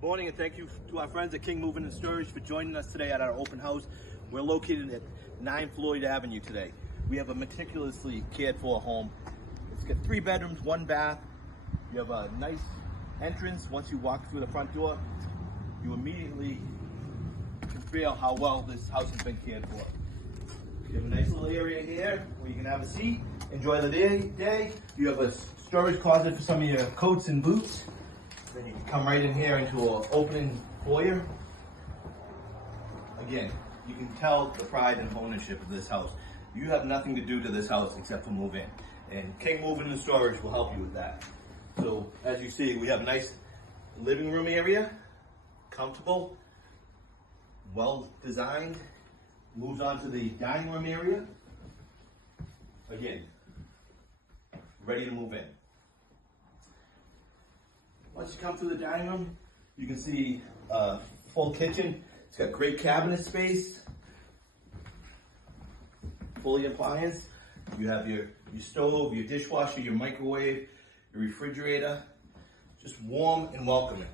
Good morning, and thank you to our friends at King Moving and Storage for joining us today at our open house. We're located at 9 Floyd Avenue today. We have a meticulously cared for home. It's got 3 bedrooms, 1 bath. You have a nice entrance. Once you walk through the front door, you immediately can feel how well this house has been cared for. You have a nice little area here where you can have a seat, enjoy the day. You have a storage closet for some of your coats and boots. Then you can come right in here into an opening foyer. Again, you can tell the pride and ownership of this house. You have nothing to do to this house except to move in. And King Moving and Storage will help you with that. So as you see, we have a nice living room area, comfortable, well designed. Moves on to the dining room area. Again, ready to move in. Once you come through the dining room, you can see a full kitchen. It's got great cabinet space, fully appliance. You have your stove, your dishwasher, your microwave, your refrigerator. Just warm and welcoming.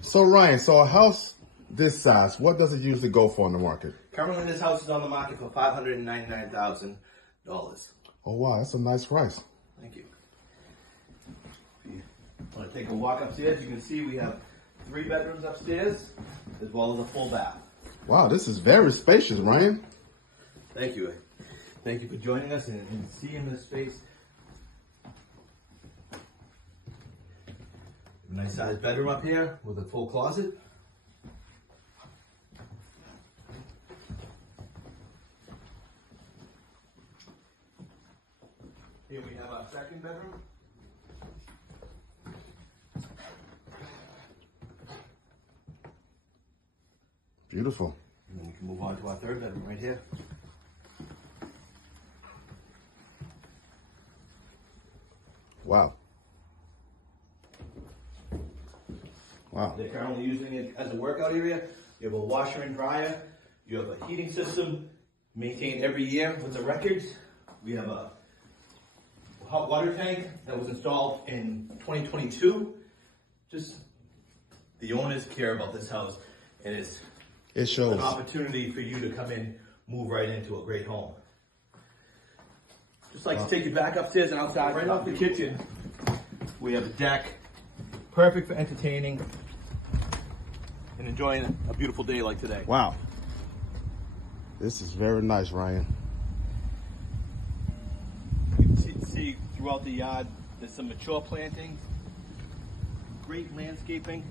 So Ryan, so a house this size, what does it usually go for in the market? Currently, this house is on the market for $599,000. Oh wow, that's a nice price. Thank you. If you want to take a walk upstairs, you can see we have 3 bedrooms upstairs, as well as a full bath. Wow, this is very spacious, Ryan. Thank you. Thank you for joining us and seeing this space. Nice sized bedroom up here with a full closet. Here we have our second bedroom. Beautiful. And then we can move on to our third bedroom right here. Wow. Wow. They're currently using it as a workout area. You have a washer and dryer. You have a heating system maintained every year with the records. We have a hot water tank that was installed in 2022. Just the owners care about this house, and it shows an opportunity for you to come in, move right into a great home. Just like to take you back upstairs and outside, right off the kitchen. We have a deck, perfect for entertaining and enjoying a beautiful day like today. Wow. This is very nice, Ryan. You can see throughout the yard, there's some mature plantings, great landscaping.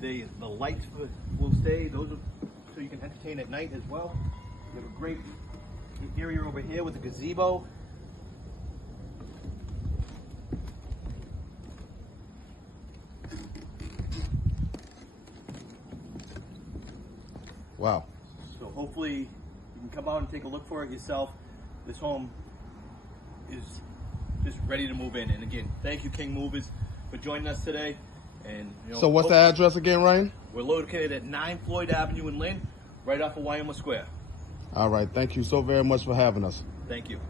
The lights will stay, those are so you can entertain at night as well. You have a great area over here with a gazebo. Wow. So hopefully you can come out and take a look for it yourself. This home is just ready to move in. And again, thank you, King Movers, for joining us today. And so what's the address again, Ryan? We're located at 9 Floyd Avenue in Lynn, right off of Wyoma Square. All right. Thank you so very much for having us. Thank you.